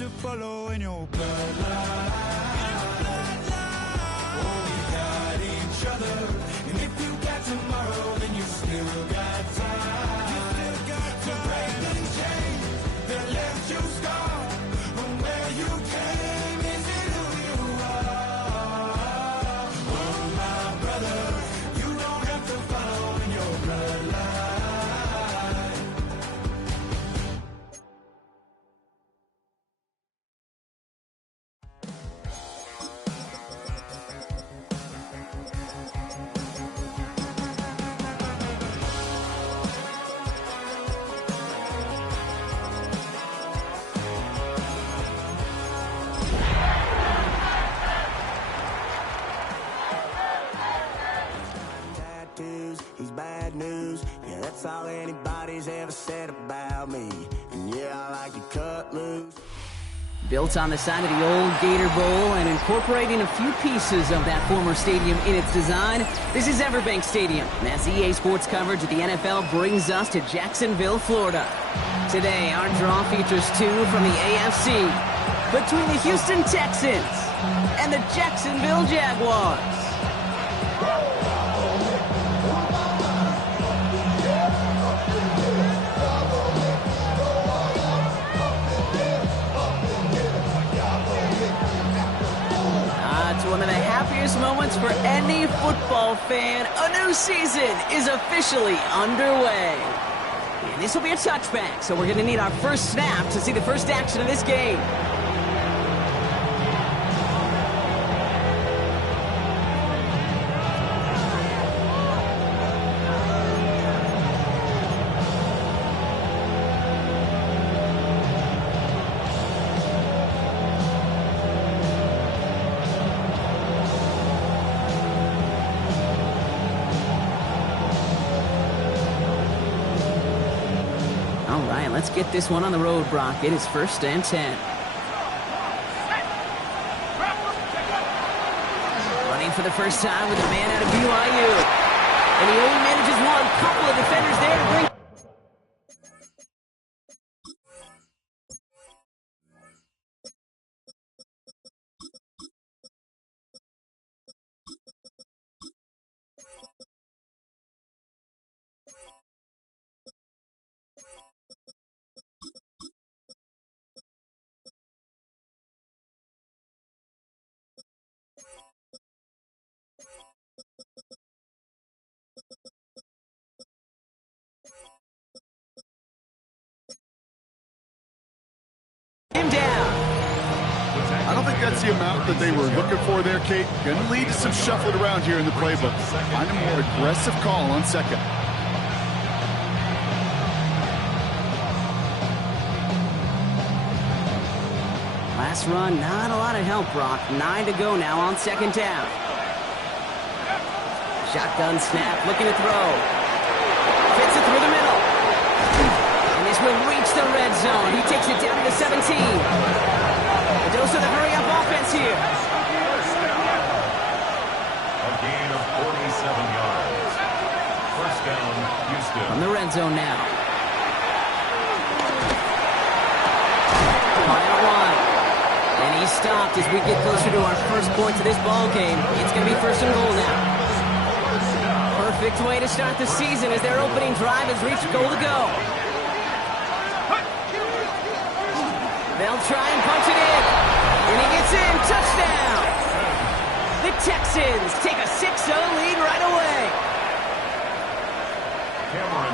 to follow in your bloodline. Oh, we got each other. And if you got tomorrow, then you still got time. You still got to break the chains that left you scarred from where you came. Is it who you are? Oh, my brother, you don't have to follow in your bloodline. He's bad news, yeah, that's all anybody's ever said about me. And yeah, I like to cut loose. Built on the side of the old Gator Bowl and incorporating a few pieces of that former stadium in its design, this is Everbank Stadium. And as EA Sports coverage of the NFL brings us to Jacksonville, Florida. Today, our draw features two from the AFC between the Houston Texans and the Jacksonville Jaguars. One of the happiest moments for any football fan. A new season is officially underway. And this will be a touchback, so we're going to need our first snap to see the first action of this game. Let's get this one on the road, Brock. It is 1st and 10. Running for the first time with a man out of BYU. And he only manages one. Couple of defenders there to bring... him down. I don't think that's the amount that they were looking for there, Kate. Going to lead to some shuffling around here in the playbook. Find a more aggressive call on second. Last run, not a lot of help, Brock. 9 to go now on 2nd down. Shotgun snap, looking to throw. Fits it through the middle. And this will reach the red zone. He takes it down to the 17. A dose of the hurry-up offense here. A gain of 47 yards. First down, Houston. From the red zone now. Final one. And he's stopped as we get closer to our first points of this ball game. It's going to be 1st and goal now. Perfect way to start the season as their opening drive has reached goal to go. They'll try and punch it in. And he gets in. Touchdown. The Texans take a 6-0 lead right away.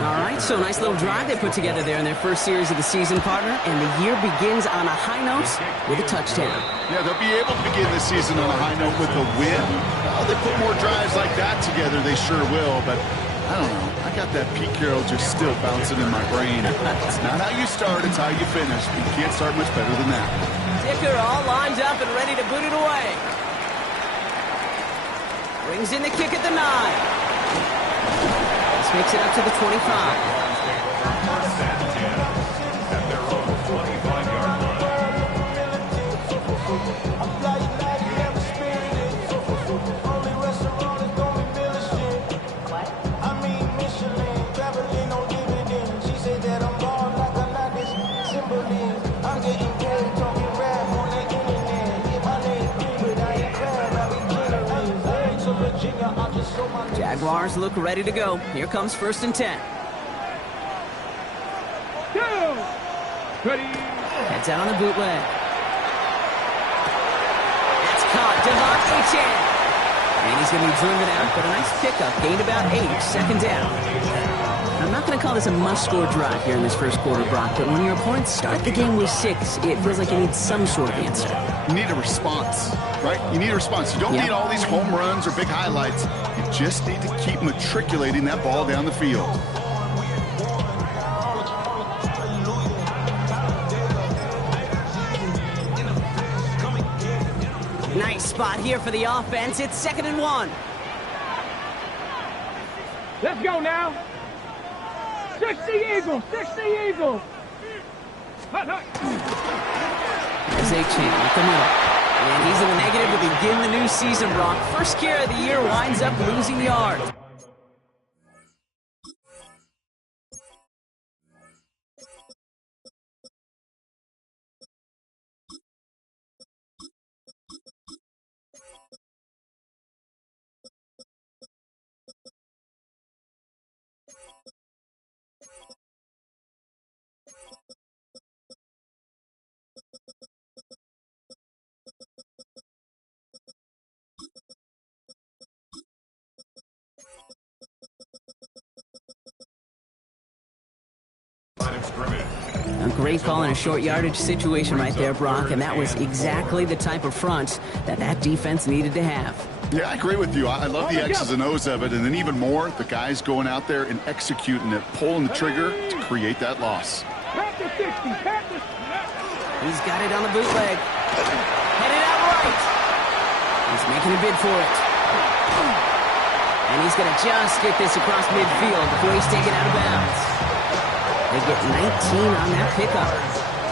All right, so nice little drive they put together there in their first series of the season, partner. And the year begins on a high note with a touchdown. Yeah, they'll be able to begin the season on a high note with a win. Oh, they put more drives like that together, they sure will. But I don't know. I got that Pete Carroll just still bouncing in my brain. It's not how you start, it's how you finish. You can't start much better than that. Dicker all lined up and ready to boot it away. Brings in the kick at the 9. This makes it up to the 25. At their own 25-yard line. I'm getting paid, talking Jaguars look ready to go. Here comes 1st and 10. Ready. Heads out on the bootleg. That's caught. Devontae Chan. And he's going to be driven out, but a nice pickup. Gained about 8. 2nd down. I'm not going to call this a must-score drive here in this first quarter, Brock, but when your opponents start the game with 6, it feels like you need some sort of answer. You need a response, right? You need a response. You don't need all these home runs or big highlights. You just need to keep matriculating that ball down the field. Nice spot here for the offense. It's 2nd and 1. Let's go now. 60 Eagles, 60 Eagles. There's A-Chain with the middle. And he's in the negative to begin the new season, Brock. First carry of the year winds up losing yards. A great call in a short yardage situation right there, Brock, and that was exactly the type of front that defense needed to have. Yeah, I agree with you. I love the X's and O's of it, and then even more, the guys going out there and executing it, pulling the trigger to create that loss. He's got it on the bootleg. Headed out right. He's making a bid for it. And he's going to just get this across midfield before he's taken out of bounds. They get 19 on that pickup.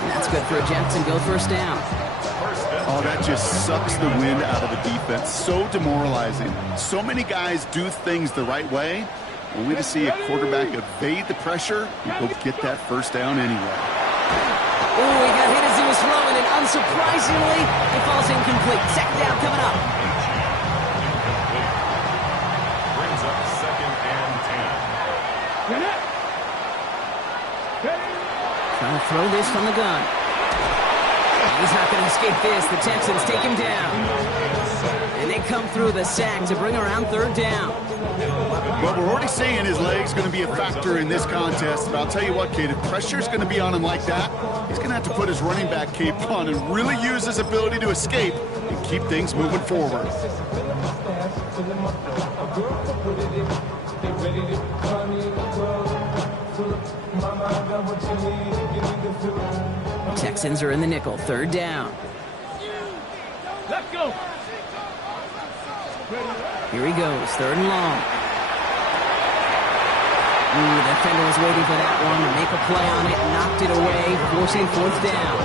And that's good for a Jacksonville 1st down. Oh, that just sucks the wind out of the defense. So demoralizing. So many guys do things the right way, only to see a quarterback evade the pressure and go get that 1st down anyway. Oh, he got hit as he was throwing, and unsurprisingly, it falls incomplete. 2nd down coming up. Brings up 2nd and 10. Trying to throw this from the gun. He's not going to escape this. The Texans take him down. And they come through the sack to bring around 3rd down. Well, we're already saying his leg's going to be a factor in this contest. But I'll tell you what, Kate, if pressure's going to be on him like that, he's going to have to put his running back cape on and really use his ability to escape and keep things moving forward. Texans are in the nickel. 3rd down. Let's go. Here he goes. 3rd and long. Ooh, the defender was waiting for that one to make a play on it. Knocked it away, forcing 4th down.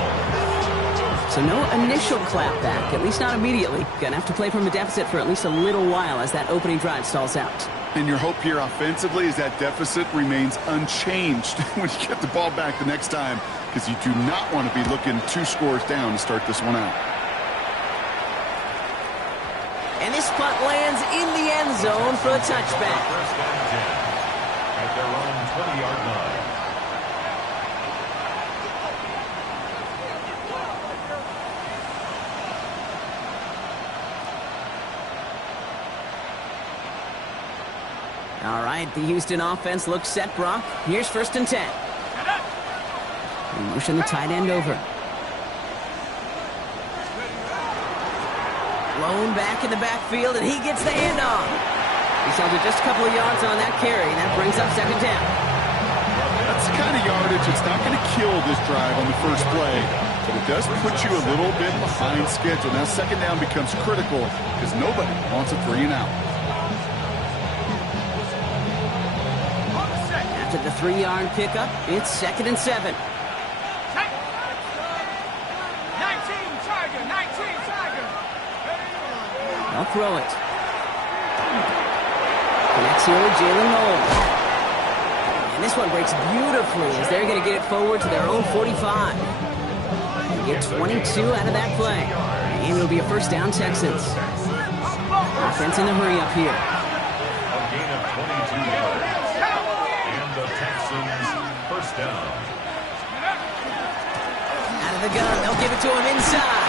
So no initial clapback, at least not immediately. Gonna have to play from a deficit for at least a little while as that opening drive stalls out. And your hope here offensively is that deficit remains unchanged when you get the ball back the next time, because you do not want to be looking 2 scores down to start this one out. And this punt lands in the end zone for a touchback. 1st and 10 at their own 20-yard line. All right, the Houston offense looks set, Brock. Here's 1st and 10. They motion the tight end over. Blown back in the backfield, and he gets the handoff. He's held it just a couple of yards on that carry, and that brings up 2nd down. That's the kind of yardage that's not going to kill this drive on the first play, but it does put you a little bit behind schedule. Now 2nd down becomes critical because nobody wants a 3 and out. After the 3-yard pickup, it's 2nd and 7. 19 Tiger, 19 Tiger. They'll throw it. Connects here with Jalen Knowles. And this one breaks beautifully as they're going to get it forward to their own 45. And get 22 out of that play. And it'll be a 1st down Texans. Offense in the hurry up here. A gain of Out of the gun, they'll give it to him inside.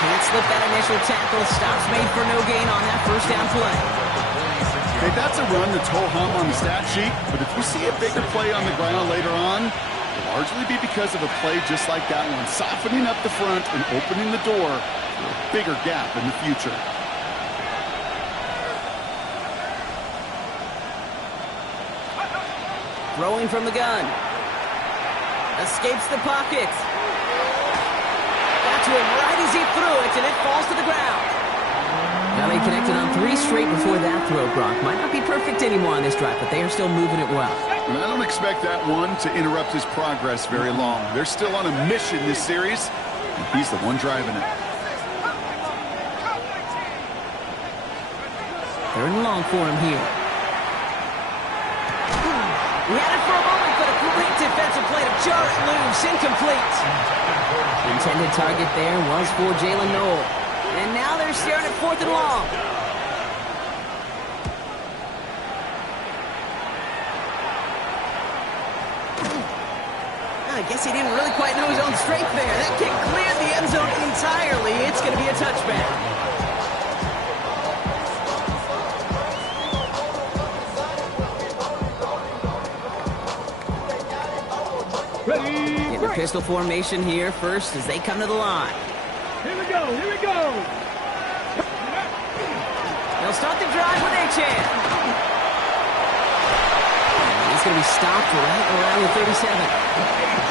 Can't slip that initial tackle. Stops made for no gain on that first down play. Okay, that's a run that's ho-hum on the stat sheet, but if you see a bigger play on the ground later on, it'll largely be because of a play just like that one, softening up the front and opening the door for a bigger gap in the future. Throwing from the gun. Escapes the pocket. Got to him right as he threw it, and it falls to the ground. Now they connected on 3 straight before that throw, Brock. Might not be perfect anymore on this drive, but they are still moving it well. And I don't expect that one to interrupt his progress very long. They're still on a mission this series, and he's the one driving it. 3rd and long for him here. He had it for a moment, but a great defensive play to jar it loose. Incomplete. Intended target there was for Jalen Noel. And now they're staring at 4th and long. I guess he didn't really quite know his own strength there. That kick cleared the end zone entirely. It's going to be a touchback. In the pistol formation here first as they come to the line. Here we go, here we go. They'll start the drive with Achane. He's going to be stopped right around the 37.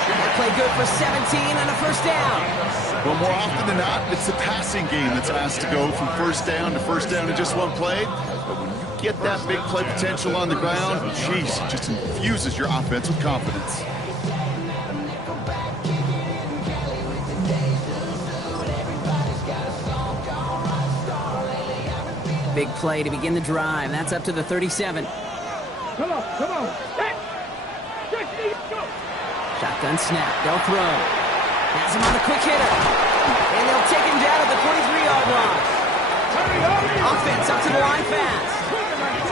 That play good for 17 and a first down. Well, more often than not, it's the passing game that's asked to go from first down in just one play. But when you get that big play potential on the ground, geez, it just infuses your offense with confidence. Big play to begin the drive. That's up to the 37. Come on, come on. Hey. Go. Shotgun snap. They'll throw. Has him on the quick hitter. And they'll take him down at the 23-yard line. Hurry, hurry. Offense up to the line fast.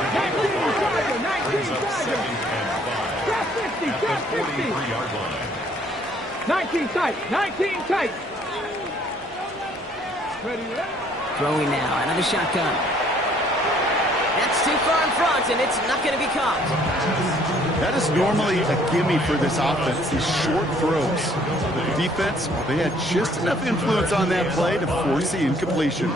19 Tiger. Drop 50, drop 50. 19 tight, 19 tight. Ready, ready. Throwing now out of the shotgun. That's too far in front, and it's not going to be caught. That is normally a gimme for this offense, these short throws. But the defense, well, they had just enough influence on that play to force the incompletion.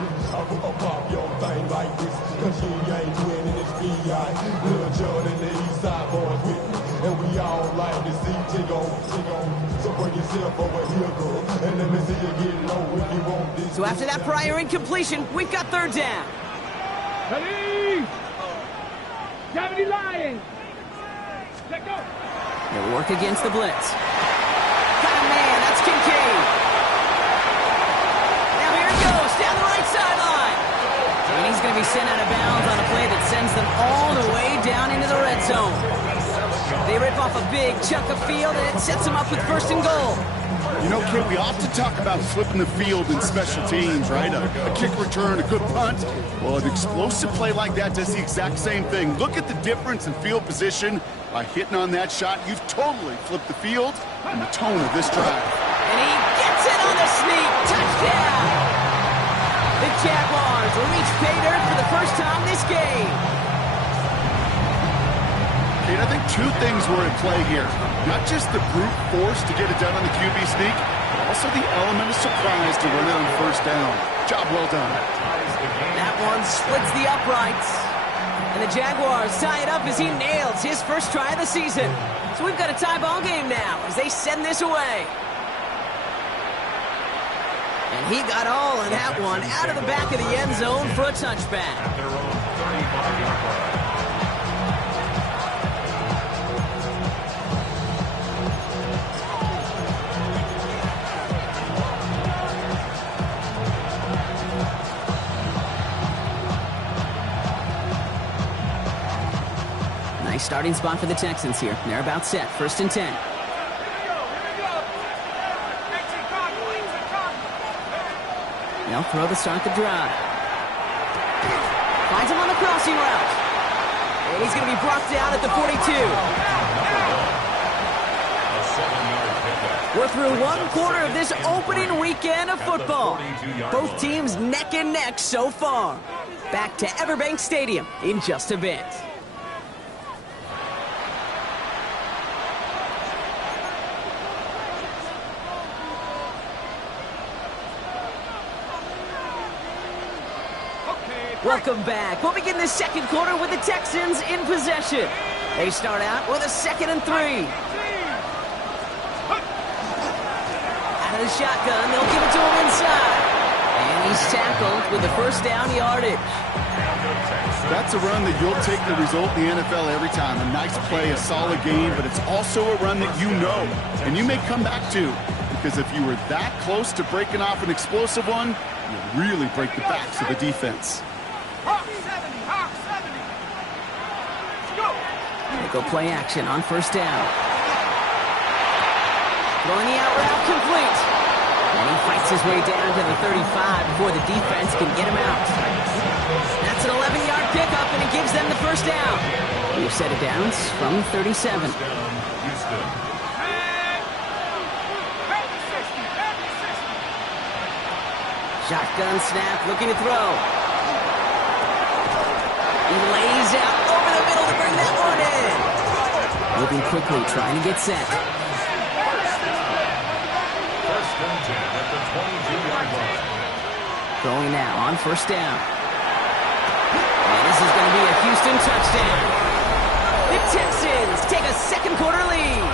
So after that prior incompletion, we've got 3rd down. Ready. 70 Lions. Let go. They'll work against the blitz. Got a man, that's Kincaid. Now here it goes, down the right sideline. And he's going to be sent out of bounds on a play that sends them all the way down into the red zone. They rip off a big chunk of field, and it sets them up with 1st and goal. You know, Kit, we often talk about flipping the field in special teams, right? A kick return, a good punt. Well, an explosive play like that does the exact same thing. Look at the difference in field position. By hitting on that shot, you've totally flipped the field and the tone of this drive. And he gets it on the sneak. Touchdown! The Jaguars reach pay dirt for the first time this game. Kate, I think 2 things were at play here. Not just the brute force to get it done on the QB sneak, but also the element of surprise to run it on 1st down. Job well done. That one splits the uprights. And the Jaguars tie it up as he nails his first try of the season. So we've got a tie ball game now as they send this away. And he got all of that one out of the back of the end zone for a touchback. At their own 35-yard line. Nice starting spot for the Texans here. They're about set. 1st and 10. They'll throw to start the drive. Finds him on the crossing route. And he's going to be brought down at the 42. A 7-yard pickup. We're through one quarter of this opening weekend of football. Both teams neck and neck so far. Back to Everbank Stadium in just a bit. Welcome back. We'll begin the second quarter with the Texans in possession. They start out with a 2nd and 3. Out of the shotgun, they'll give it to him inside. And he's tackled with the first down yardage. That's a run that you'll take the result in the NFL every time. A nice play, a solid game, but it's also a run that you know and you may come back to. Because if you were that close to breaking off an explosive one, you really break the backs of the defense. They go play action on first down. Throwing the out route complete. And he fights his way down to the 35 before the defense can get him out. That's an 11-yard pickup, and it gives them the first down. We've set it downs from 37. Shotgun snap, looking to throw. He lays out over the middle to bring that one in. Moving quickly, trying to get set. First and 10 at the 22-yard line. Throwing now on first down. And this is going to be a Houston touchdown. The Texans take a second quarter lead.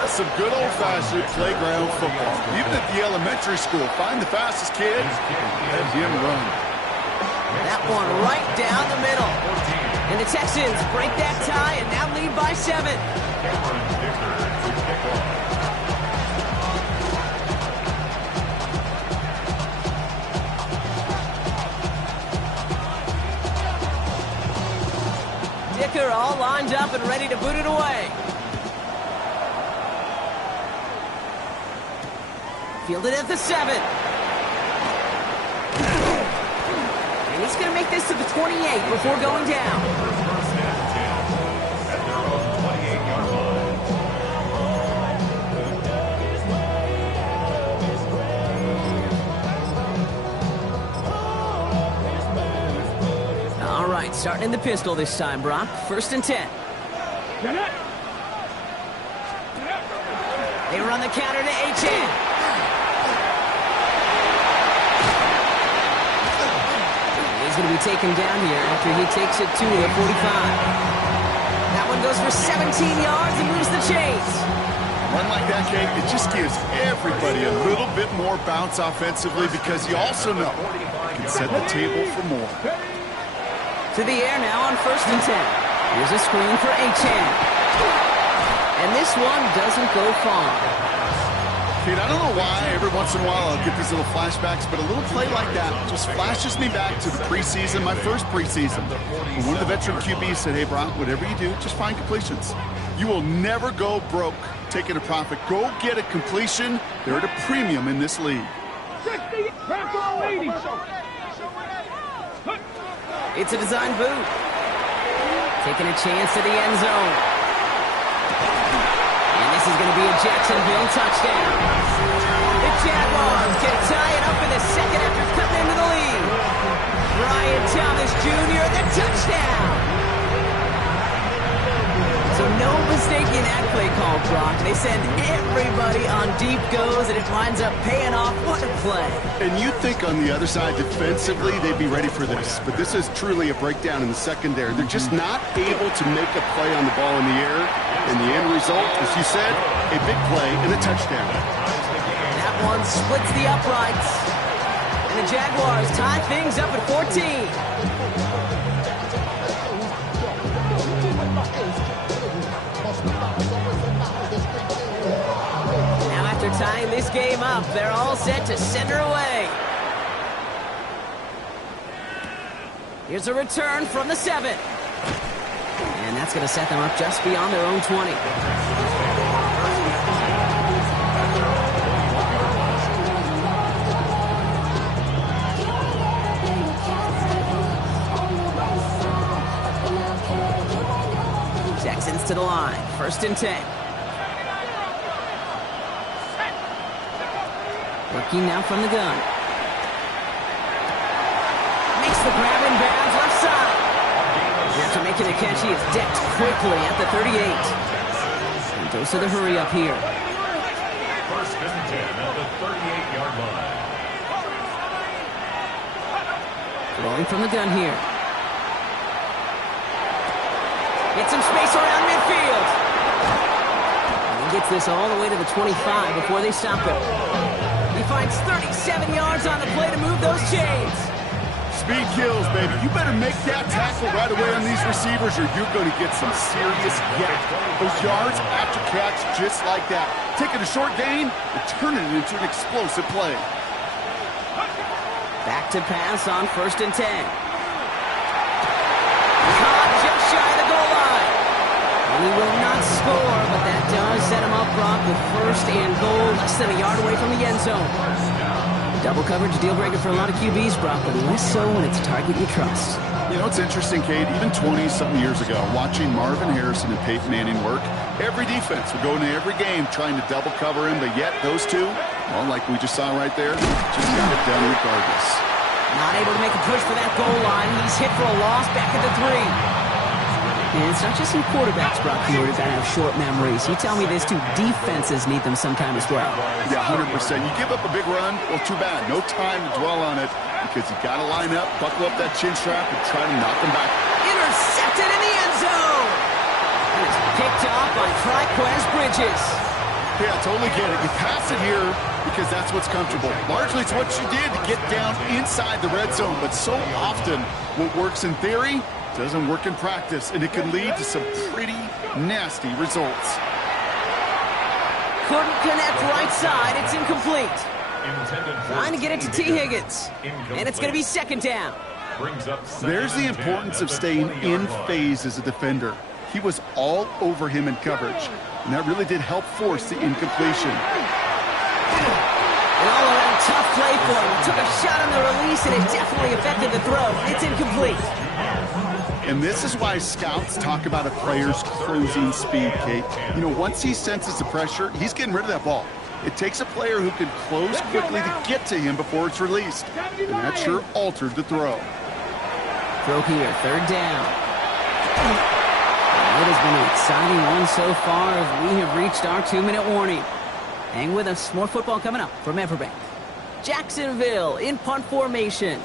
That's some good old-fashioned playground football. Even at the elementary school, find the fastest kid and have him run. That one right down the middle. And the Texans break that tie and now lead by 7. Dicker all lined up and ready to boot it away. Fielded at the 7. And he's going to make this to the 28 before going down. First and 10 at their own 28-yard line. All right, starting in the pistol this time, Brock. First and 10. They run the counter to H.N. He's going to be taken down here after he takes it to the 45. That one goes for 17 yards and moves the chains. Run like that, Kate, it just gives everybody a little bit more bounce offensively because you also know you can set the table for more. To the air now on first and 10. Here's a screen for H.N. And this one doesn't go far. Kate, I don't know why every once in a while I'll get these little flashbacks, but a little play like that just flashes me back to the preseason, my first preseason. When one of the veteran QBs said, hey, Brock, whatever you do, just find completions. You will never go broke taking a profit. Go get a completion. They're at a premium in this league. It's a design boot. Taking a chance to the end zone. And this is going to be a Jacksonville touchdown. The Jaguars can tie it up in the second after coming into the lead. Brian Thomas Jr., the touchdown. So no mistaking that play call, Brock. They send everybody on deep goes, and it winds up paying off. What a play. And you'd think on the other side, defensively, they'd be ready for this. But this is truly a breakdown in the secondary. They're just not able to make a play on the ball in the air. And the end result, as you said, a big play and a touchdown. That one splits the uprights. And the Jaguars tie things up at 14. Now after tying this game up, they're all set to send her away. Here's a return from the 7. And that's going to set them up just beyond their own 20. Texans to the line. First and 10. Working now from the gun. Makes the grab in bounds left side. After making the catch, he is decked quickly at the 38. And goes to the hurry up here. First and 10 at the 38-yard line. Throwing from the gun here. Gets some space around midfield. And he gets this all the way to the 25 before they stop him. He finds 37 yards on the play to move those chains. Speed kills, baby. You better make that tackle right away on these receivers or you're going to get some serious yak. Those yards after catch just like that. Taking a short gain and turning it into an explosive play. Back to pass on 1st and 10. Caught just shy of the goal line. And he will not score, but that does set him up, Brock, with 1st and goal, less than a yard away from the end zone. Double coverage deal breaker for a lot of QBs, Brock, but less so when it's a target you trust. You know, it's interesting, Kate, even 20-something years ago, watching Marvin Harrison and Peyton Manning work, every defense would go into every game trying to double cover him, but yet those two, well, like we just saw right there, just got it done regardless. Not able to make a push for that goal line. He's hit for a loss back at the 3. And it's not just some quarterbacks, Brock, who are going to have short memories. You tell me this, too. Defenses need them sometime as well. Yeah, 100%. You give up a big run, well, too bad. No time to dwell on it because you got to line up, buckle up that chin strap, and try to knock them back. Intercepted in the end zone. And it's picked off by Triquez Bridges. Yeah, I totally get it. You pass it here because that's what's comfortable. Largely, it's what you did to get down inside the red zone, but so often what works in theory doesn't work in practice, and it can lead to some pretty nasty results. Couldn't connect right side. It's incomplete. Trying to get it to T. Higgins. And it's going to be 2nd down. There's the importance of staying in phase as a defender. He was all over him in coverage, and that really did help force the incompletion. An all-around tough play for him. He took a shot on the release, and it definitely affected the throw. It's incomplete. And this is why scouts talk about a player's closing speed, Kate. You know, once he senses the pressure, he's getting rid of that ball. It takes a player who can close quickly to get to him before it's released. And that sure altered the throw. Throw here, 3rd down. It has been an exciting one so far as we have reached our 2-minute warning. Hang with us. More football coming up from Everbank. Jacksonville in punt formation.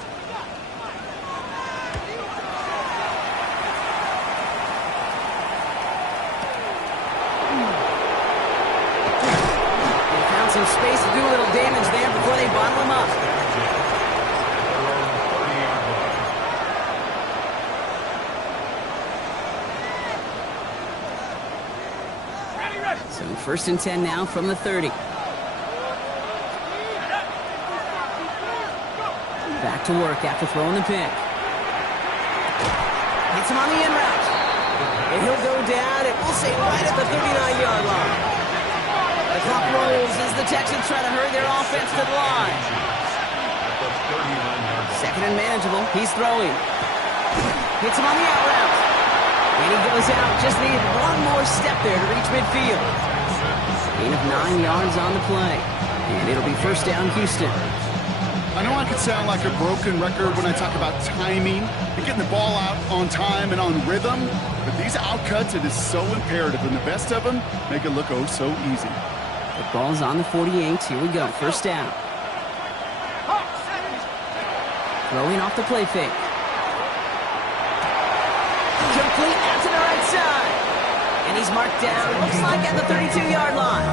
Some space to do a little damage there before they bottle him up. So 1st and 10 now from the 30. Back to work after throwing the pick. Hits him on the in route. And he'll go down, and we'll say right at the 39-yard line. The clock rolls as the Texans try to hurry their offense to the line. 2nd and manageable. He's throwing. Hits him on the out route. And he goes out. Just needed one more step there to reach midfield. Gain of 9 yards on the play. And it'll be 1st down, Houston. I know I could sound like a broken record when I talk about timing and getting the ball out on time and on rhythm, but these outcuts, it is so imperative, and the best of them make it look oh so easy. The ball's on the 48. Here we go. 1st down. Throwing off the play fake. Complete out to the right side. And he's marked down, looks like at the 32-yard line.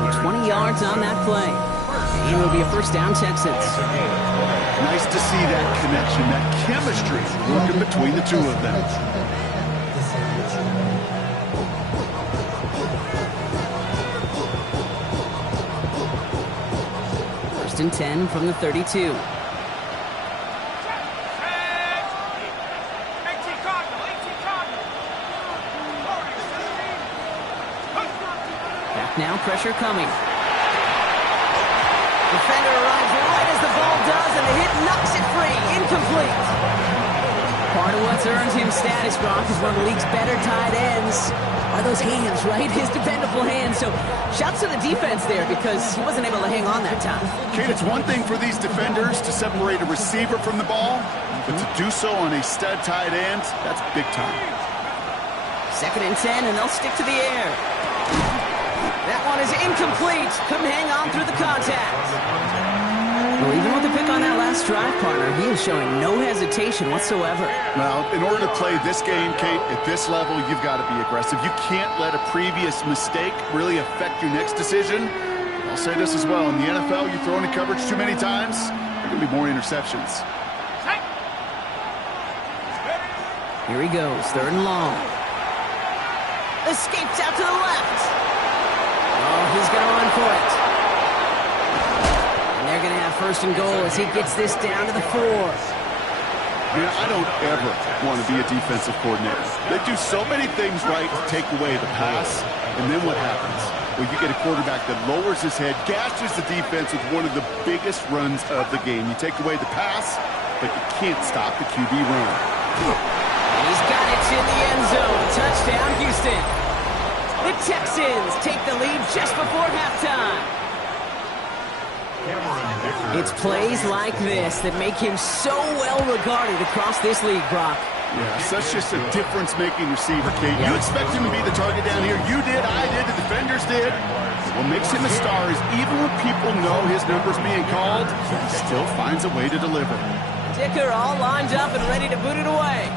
So 20 yards on that play. And it will be a 1st down, Texans. Nice to see that connection, that chemistry working between the two of them. First and 10 from the 32. Back now, pressure coming. Defender arrives right as the ball does, and the hit knocks it free. Incomplete. Part of what's earned him status, Brock, is one of the league's better tight ends. Are those hands, right? His dependable hands. So shouts to the defense there because he wasn't able to hang on that time. Kate, it's one thing for these defenders to separate a receiver from the ball, but to do so on a stud tight end, that's big time. 2nd and 10, and they'll stick to the air. That one is incomplete. Couldn't hang on through the contact. Well, even with the pick on that last drive, partner, he is showing no hesitation whatsoever. Well, in order to play this game, Kate, at this level, you've got to be aggressive. You can't let a previous mistake really affect your next decision. I'll say this as well. In the NFL, you throw into coverage too many times, there are going to be more interceptions. Here he goes, 3rd and long. Escapes out to the left. Oh, he's going to run for it. And they're going to have 1st and goal as he gets this down to the 4. Man, I don't ever want to be a defensive coordinator. They do so many things right to take away the pass, and then what happens? Well, you get a quarterback that lowers his head, gashes the defense with one of the biggest runs of the game. You take away the pass, but you can't stop the QB run. He's got it in the end zone. Touchdown, Houston. The Texans take the lead just before halftime. It's plays like this that make him so well regarded across this league, Brock. Yeah, such just a difference-making receiver, Kate. You expect him to be the target down here. You did, I did, the defenders did. What makes him a star is even when people know his number's being called, he still finds a way to deliver. Dicker all lined up and ready to boot it away.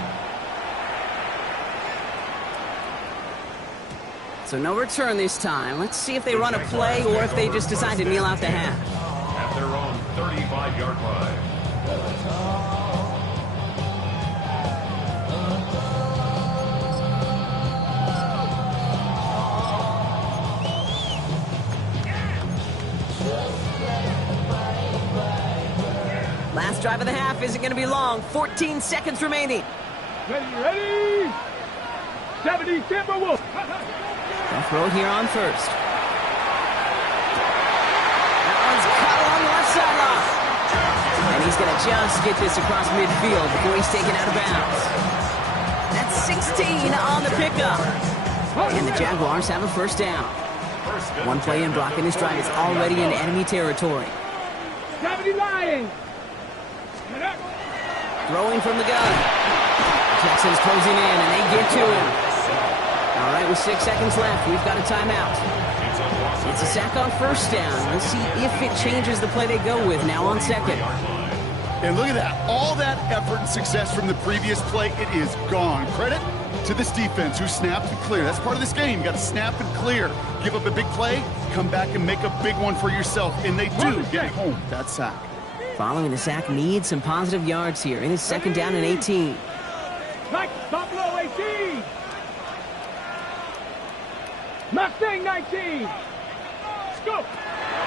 So no return this time. Let's see if they run a play or if they just decide to kneel out the hash. At their own 35-yard line. Last drive of the half isn't going to be long. 14 seconds remaining. Ready? 70 Timberwolves. They'll throw it here on 1st. That one's caught along the left sideline. And he's going to just get this across midfield before he's taken out of bounds. That's 16 on the pickup. And the Jaguars have a 1st down. One play in, Brock, and this drive is already in enemy territory. 70 Lions. Throwing from the gun. Texans closing in, and they get to him. All right, with 6 seconds left, we've got a timeout. It's a sack on 1st down. Let's see if it changes the play they go with now on 2nd. And look at that. All that effort and success from the previous play, it is gone. Credit to this defense who snapped and clear. That's part of this game. You got to snap and clear. Give up a big play, come back and make a big one for yourself. And they do get home that sack. Following the sack needs some positive yards here. It is 2nd down and 18. Mike, top low 18. Mustang 19. Let's go.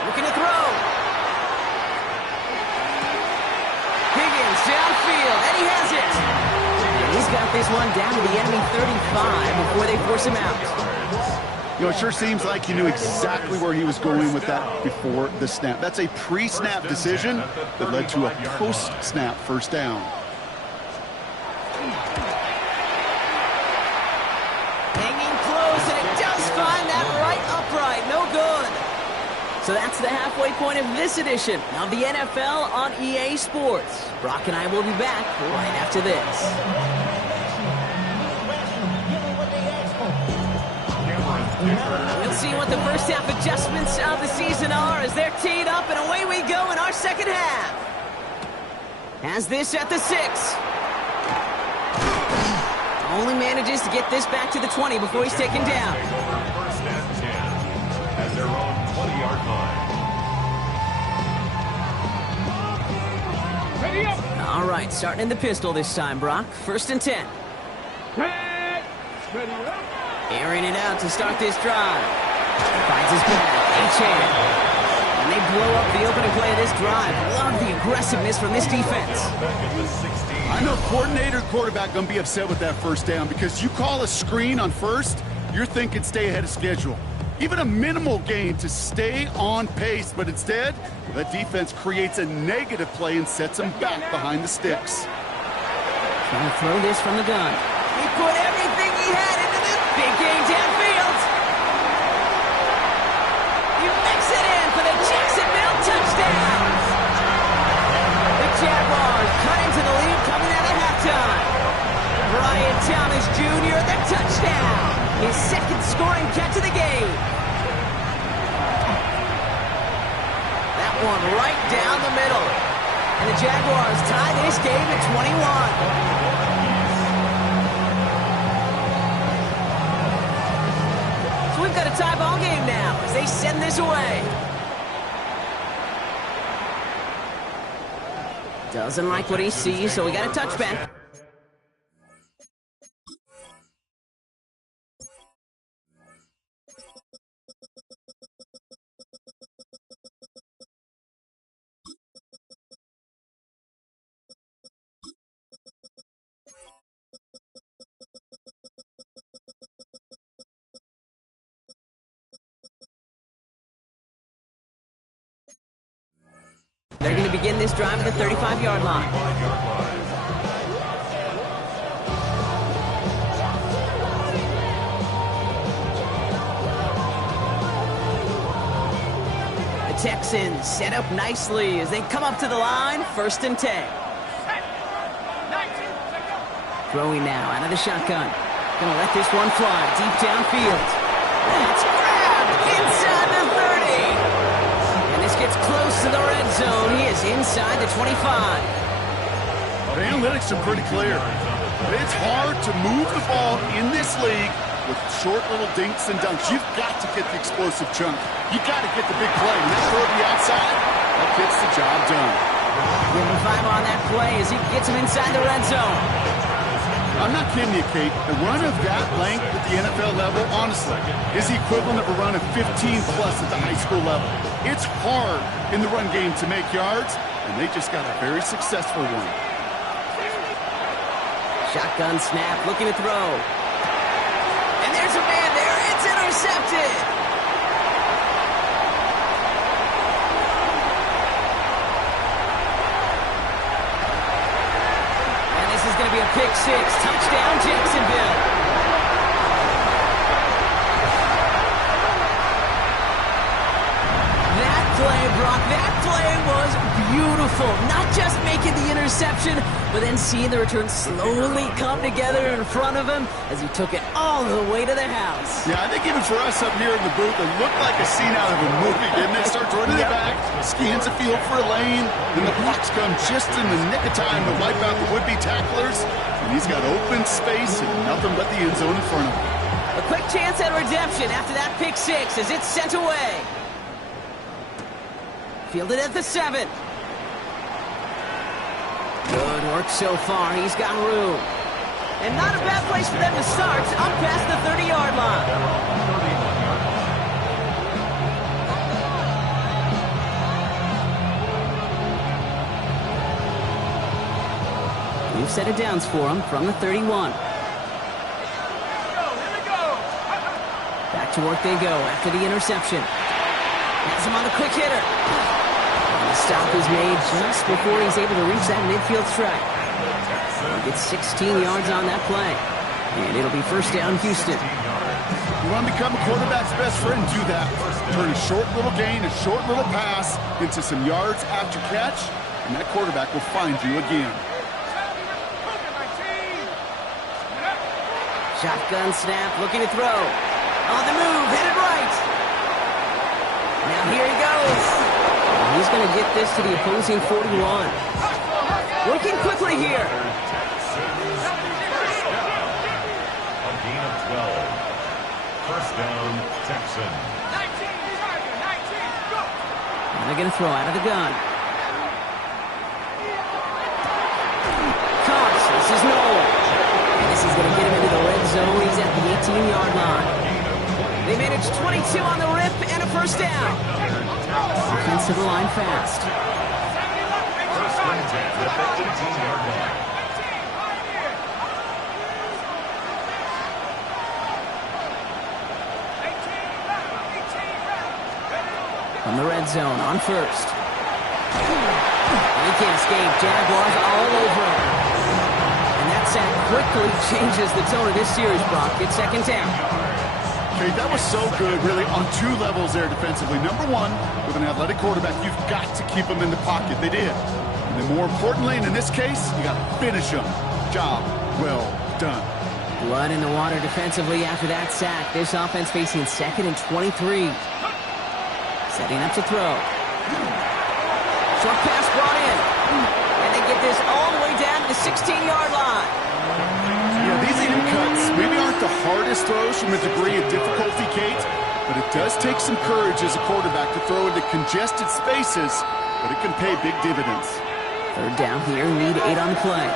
Looking to throw. Higgins downfield, and he has it. And he's got this one down to the enemy 35 before they force him out. You know, it sure seems like he knew exactly where he was going with that before the snap. That's a pre-snap decision that led to a post-snap 1st down. Hanging close, and it does find that right upright. No good. So that's the halfway point of this edition of the NFL on EA Sports. Brock and I will be back right after this. We'll see what the 1st half adjustments of the season are as they're teed up, and away we go in our 2nd half. Has this at the 6. Only manages to get this back to the 20 before he's taken down. 1st and 10 at their own 20-yard line. Ready up. All right, starting in the pistol this time, Brock. 1st and 10. Ready up. Airing it out to start this drive. Finds his back. H-hand. And they blow up the opening play of this drive. Love the aggressiveness from this defense. I know coordinator, quarterback going to be upset with that 1st down because you call a screen on 1st, you're thinking stay ahead of schedule. Even a minimal gain to stay on pace, but instead, that defense creates a negative play and sets them back behind the sticks. Trying to throw this from the gun. He put everything he had into this big game downfield. He makes it in for the Jacksonville touchdown. The Jaguars cut into the lead coming out of halftime. Brian Thomas Jr. the touchdown. His second scoring catch of the game. That one right down the middle. And the Jaguars tie this game at 21. So we've got a tie ball game now as they send this away. Doesn't like what he sees, so we got a touchback. They're going to begin this drive at the 35-yard line. The Texans set up nicely as they come up to the line, 1st and 10. Throwing now out of the shotgun. Going to let this one fly deep downfield. That's grabbed inside the 30. Gets close to the red zone. He is inside the 25. The analytics are pretty clear. It's hard to move the ball in this league with short little dinks and dunks. You've got to get the explosive chunk. You've got to get the big play. And that throw to the outside, that gets the job done. Give him 5 on that play as he gets him inside the red zone. I'm not kidding you, Kate. A run of that length at the NFL level, honestly, is the equivalent of a run of 15-plus at the high school level. It's hard in the run game to make yards, and they just got a very successful one. Shotgun snap, looking to throw. And there's a man there. It's intercepted. Going to be a pick 6. Touchdown, Jacksonville. That play, Brock, that play was beautiful. Not just making the interception, but then seeing the return slowly come together in front of him as he took it all the way to the house. Yeah, I think even for us up here in the booth, it looked like a scene out of a movie, didn't it? Starts running it back, scans the field for a lane, and the blocks come just in the nick of time to wipe out the would-be tacklers. And he's got open space and nothing but the end zone in front of him. A quick chance at redemption after that pick 6 as it's sent away. Fielded at the 7. Good work so far. He's got room. And not a bad place for them to start. Up past the 30-yard line. New set of downs for him from the 31. Back to work they go after the interception. Has him on the quick hitter. And the stop is made just before he's able to reach that midfield strike. He gets 16 yards on that play. And it'll be 1st down, Houston. You want to become a quarterback's best friend? Do that. Turn a short little gain, a short little pass into some yards after catch, and that quarterback will find you again. Shotgun snap, looking to throw. On the move, headed right. Now here he goes. He's going to get this to the opposing 41. Working quickly here. A gain of 12. 1st down, Texans. And they're going to throw out of the gun. Caught. This is Noel. This is going to get him into the red zone. He's at the 18-yard line. They managed 22 on the rip and a 1st down. Offensive line fast. 1st and 10 at the 18-yard line. From the red zone on 1st. He can't escape. Jaguars all over him. And that's sack quickly changes the tone of this series, Brock. It's second down. Okay, that was so good, really, on two levels there defensively. Number one, with an athletic quarterback, you've got to keep him in the pocket. They did. And then more importantly, and in this case, you got to finish him. Job well done. Blood in the water defensively after that sack. This offense facing 2nd and 23. Setting up to throw. Short pass brought in. And they get this all the way down to the 16-yard line. Yeah, these even cuts maybe aren't the hardest throws from a degree of difficulty, Kate, but it does take some courage as a quarterback to throw into congested spaces, but it can pay big dividends. Third down here, need 8 on the play.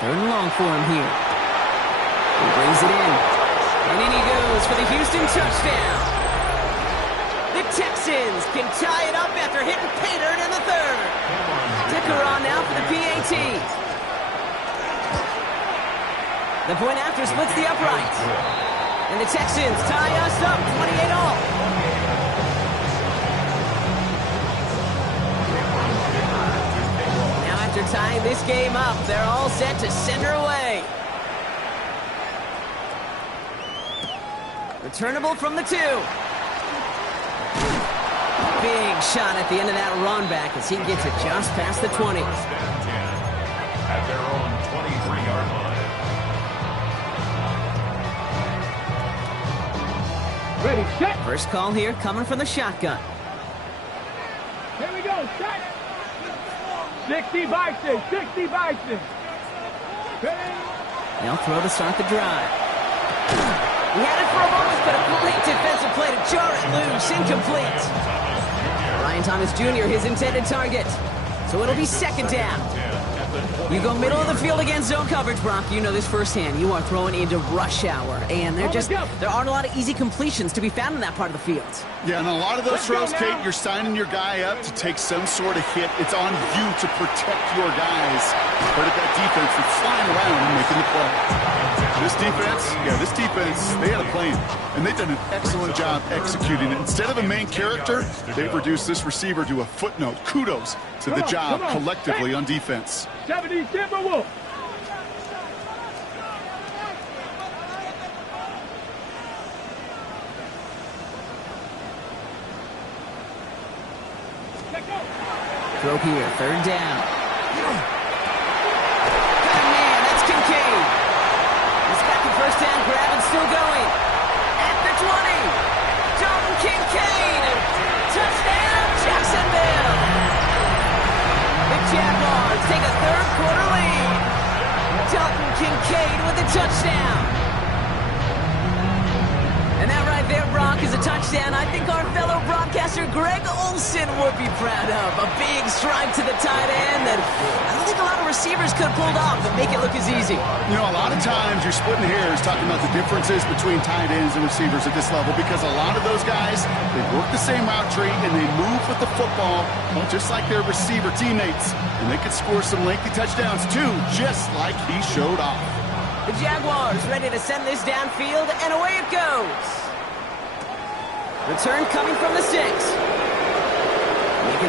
Third and long for him here. He brings it in. And in he goes for the Houston touchdown. The Texans can tie it up after hitting Pater in the third. Dicker on now for the PAT. The point after splits the upright. And the Texans tie us up 28 all. After tying this game up, they're all set to send her away. Returnable from the 2. Big shot at the end of that run back as he gets it just past the 20. At their own 23-yard line. Ready, set. First call here coming from the shotgun. Here we go, set. 60 by 6, 60 by 6. They'll throw to start the drive. He had it for a moment, but a great defensive play to jar it loose, incomplete. Ryan Thomas Jr., his intended target. So it'll be second down. You go middle of the field against zone coverage, Brock. You know this firsthand. You are throwing into rush hour, and there aren't a lot of easy completions to be found in that part of the field. Yeah, and a lot of those throws, Kate, you're signing your guy up to take some sort of hit. It's on you to protect your guys. But at that defense, it's flying around and making the play. This defense, they had a plan, and they've done an excellent job executing it. Instead of a main character, they've reduced this receiver to a footnote. Kudos to the job collectively on defense. 70 Timberwolves. Throw here, third down. Oh, man, that's Kincaid. He's got the first down grab and still going. At the 20. Dalton Kincaid. Touchdown, Jacksonville. The Jaguars take a third-quarter lead. Dalton Kincaid with a touchdown. And that right there, Brock, is a touchdown I think our fellow broadcaster Greg Olson would be proud of. A big strike to the tight end that I don't think a lot of receivers could have pulled off and make it look as easy. You know, a lot of times you're splitting hairs talking about the differences between tight ends and receivers at this level because a lot of those guys, they work the same route tree and they move with the football, well, just like their receiver teammates. And they could score some lengthy touchdowns too, just like he showed off. The Jaguars ready to send this downfield, and away it goes. Return coming from the 6. Making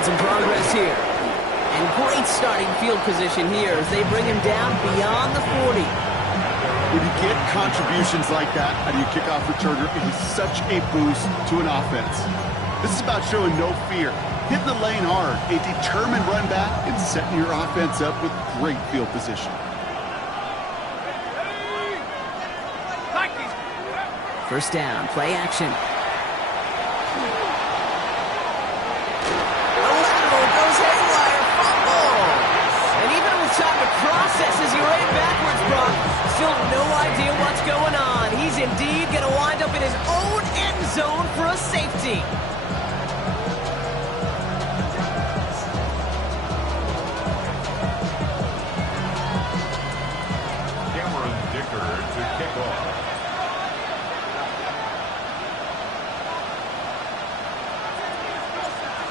some progress here. And great starting field position here as they bring him down beyond the 40. When you get contributions like that out of your kickoff returner, it is such a boost to an offense. This is about showing no fear, hitting the lane hard, a determined run back, and setting your offense up with great field position. First down, play action. The lateral goes haywire, fumble. And even with time to process as he ran backwards, Brock, still no idea what's going on. He's indeed going to wind up in his own end zone for a safety. Dicker to kick off.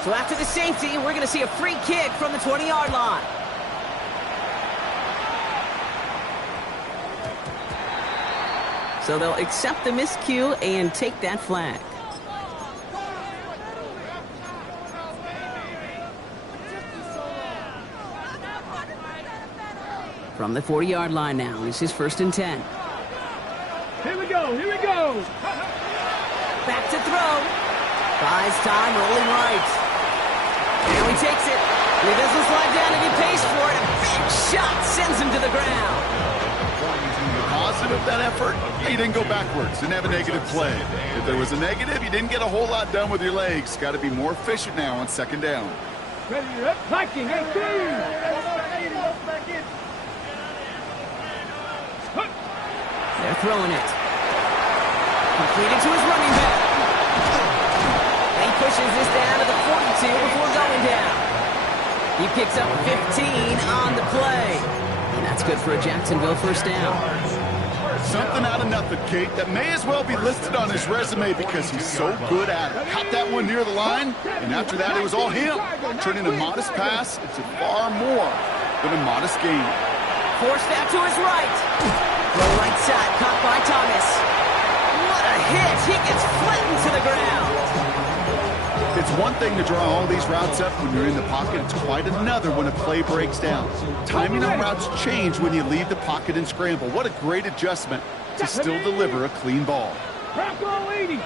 So after the safety, we're going to see a free kick from the 20-yard line. So they'll accept the miscue and take that flag. From the 40-yard line now, this is 1st and 10. Here we go, here we go. Back to throw. Buys time, rolling right. Now he takes it. He doesn't slide down and he pays for it. A big shot sends him to the ground. Positive of that effort, he didn't go backwards, didn't have a negative play. If there was a negative, you didn't get a whole lot done with your legs. Got to be more efficient now on 2nd down. Ready, up, hiking, hey, They're throwing it. Completed to his running back. And he pushes this down to the 42 before going down. He picks up 15 on the play. And that's good for a Jacksonville 1st down. Something out of nothing, Kate, that may as well be listed on his resume because he's so good at it. Caught that one near the line, and after that it was all him. Turning a modest pass into far more than a modest gain. Forced out to his right. Low right side, caught by Thomas. What a hit! He gets flattened to the ground. It's one thing to draw all these routes up when you're in the pocket. It's quite another when a play breaks down. Timing on routes change when you leave the pocket and scramble. What a great adjustment to still deliver a clean ball. Bronco 80.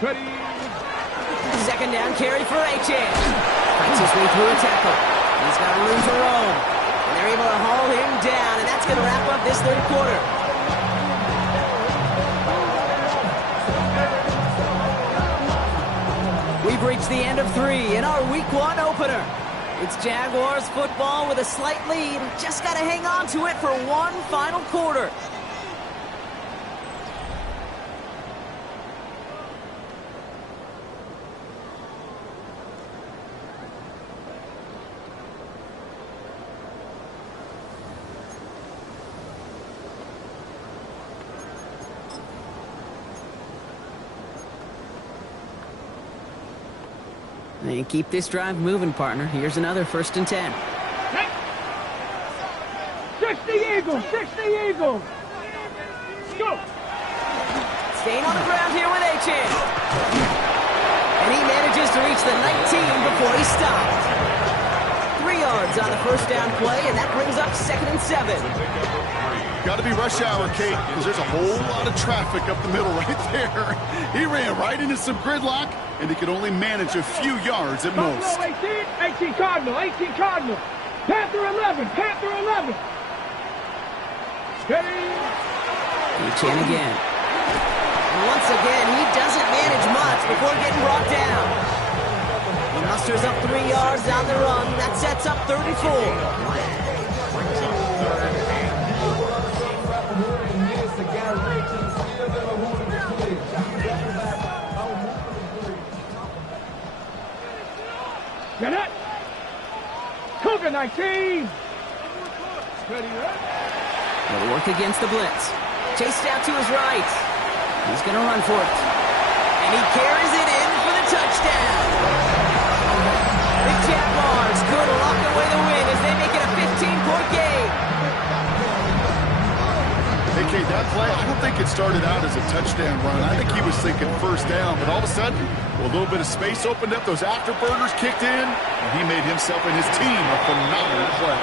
Ready. 2nd down carry for Achan. Fights his way through a tackle. He's got room to roam. And they're able to haul him down, and that's going to wrap up this 3rd quarter. We've reached the end of 3 in our Week 1 opener. It's Jaguars football with a slight lead. Just got to hang on to it for one final quarter. And keep this drive moving, partner. Here's another 1st and 10. 60 Eagles, 60 Eagles. Go. Staying on the ground here with Achan. And he manages to reach the 19 before he stopped. 3 yards on the 1st down play, and that brings up 2nd and 7. Got to be rush hour, Kate, because there's a whole lot of traffic up the middle right there. He ran right into some gridlock, and he could only manage a few yards at most. 18 Cardinal, 18 Cardinal. Panther 11, Panther 11. Steady. Achan again. And once again, he doesn't manage much before getting brought down. He musters up 3 yards on the run. That sets up 3rd and 4. Get it. Cougar 19. Ready, right? It'll work against the blitz. Chased out to his right. He's going to run for it. And he carries it in for the touchdown. The Jaguars could lock away the win as they make it a 15-point game. Hey, Kate, that play, I don't think it started out as a touchdown run. I think he was thinking 1st down, but all of a sudden, a little bit of space opened up, those afterburners kicked in, and he made himself and his team a phenomenal play.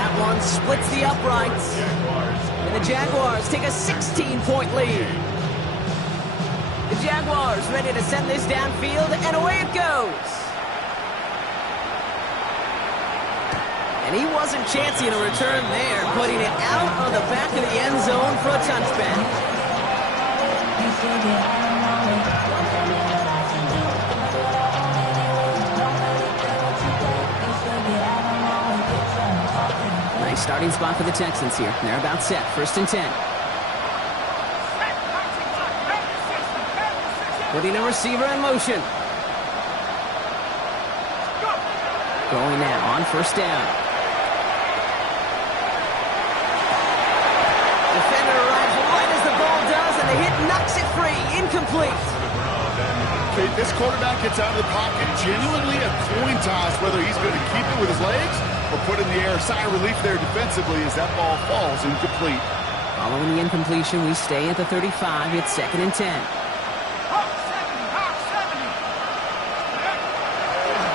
That one splits the uprights. And the Jaguars take a 16-point lead. The Jaguars ready to send this downfield, and away it goes. And he wasn't chancing a return there, putting it out on the back of the end zone for a touchback. Nice starting spot for the Texans here. They're about set. 1st and 10. Putting a receiver in motion. Going now on 1st down. Defender arrives right as the ball does, and the hit knocks it free. Incomplete. Okay, this quarterback gets out of the pocket, genuinely a coin toss whether he's going to keep it with his legs were put in the air. Sigh of relief there defensively as that ball falls incomplete. Following the incompletion, we stay at the 35. It's 2nd and 10.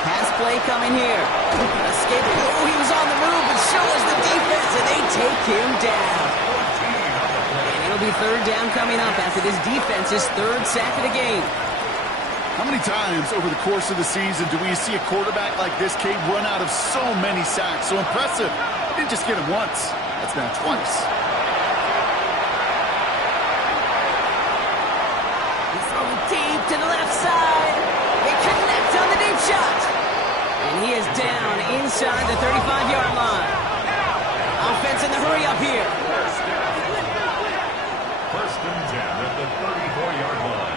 Pass play coming here. Escaping. Oh, he was on the move, but so was the defense, and they take him down. And it'll be 3rd down coming up after this defense's 3rd sack of the game. How many times over the course of the season do we see a quarterback like this, Cade, run out of so many sacks? So impressive. He didn't just get him once. That's now twice. He's throwing deep to the left side. They connect on the deep shot. And he is down inside the 35-yard line. Offense in the hurry up here. First and 10 at the 34-yard line.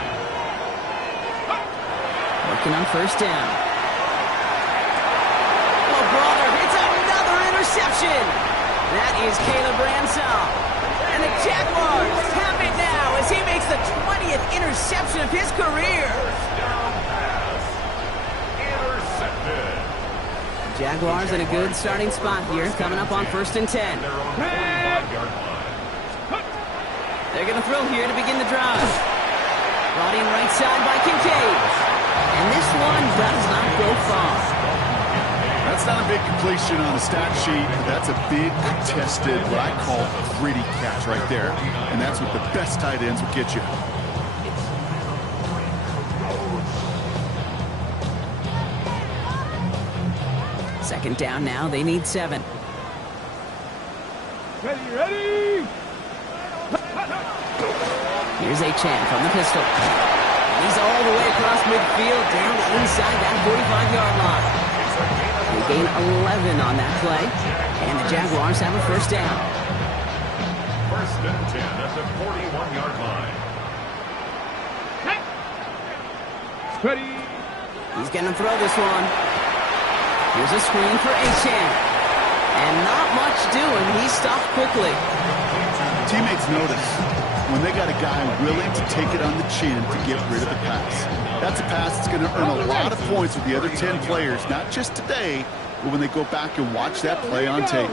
Working on 1st down. Oh, brother, it's another interception. That is Caleb Ransall. And the Jaguars have it now as he makes the 20th interception of his career. Intercepted. Jaguars in a good starting spot here, coming up on 1st and 10. Their own 45-yard line. They're going to throw here to begin the drive. Brought in right side by Kincaid. And this one does not go far. That's not a big completion on a stat sheet, but that's a big contested, what I call a gritty catch right there. And that's what the best tight ends will get you. Second down now, they need 7. Ready! Here's Achane from the pistol. He's all the way across midfield, down to inside that 45-yard line. They gain 11 on that play, and the Jaguars have a 1st down. First and 10 at the 41-yard line. Ready! He's going to throw this one. Here's a screen for Achane. And not much doing. He stopped quickly. Teammates notice when they got a guy willing to take it on the chin to get rid of the pass. That's a pass that's going to earn a lot of points with the other 10 players, not just today, but when they go back and watch that play on tape.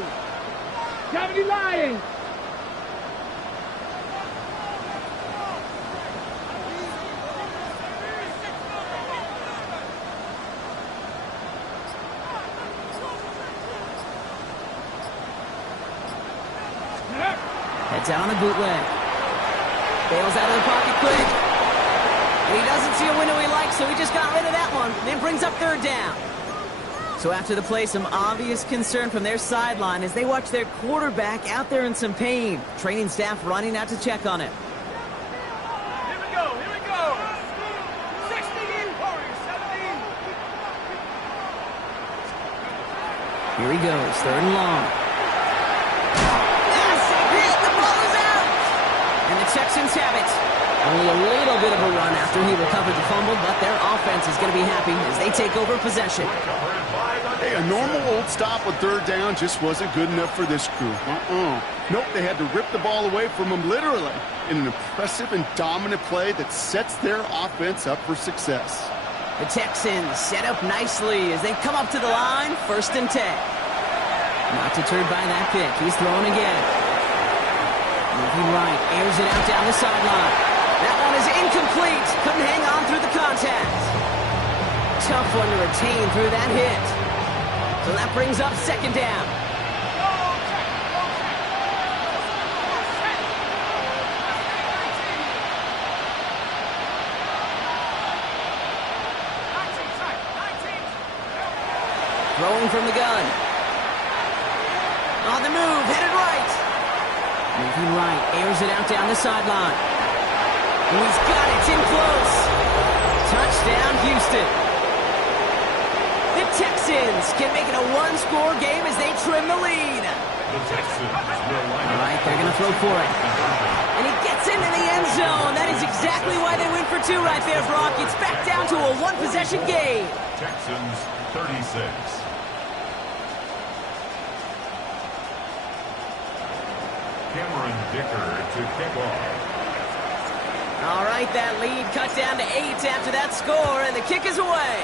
70 Lions! Heads out on the bootleg. Bails out of the pocket quick. And he doesn't see a window he likes, so he just got rid of that one. Then brings up 3rd down. So after the play, some obvious concern from their sideline as they watch their quarterback out there in some pain. Training staff running out to check on him. Here we go! 16, 17. Here he goes, 3rd and long. Texans have it. Only a little bit of a run after he recovered the fumble, but their offense is going to be happy as they take over possession. Hey, a normal old stop with 3rd down just wasn't good enough for this crew. Nope, they had to rip the ball away from him literally in an impressive and dominant play that sets their offense up for success. The Texans set up nicely as they come up to the line, 1st and 10. Not deterred by that pick. He's throwing again. Moving right, airs it out down the sideline. That one is incomplete. Couldn't hang on through the contact. Tough one to retain through that hit. So that brings up 2nd down. Throwing from the gun. On the move, headed right. Moving right, airs it out down the sideline. And he's got it, it's in close. Touchdown, Houston. The Texans can make it a 1-score game as they trim the lead. The Texans will line up. All right, they're going to throw for it. And he gets into the end zone. That is exactly why they went for 2 right there, Brock. It's back down to a 1-possession game. Texans 36. Cameron Dicker to kick off. All right, that lead cut down to 8 after that score, and the kick is away.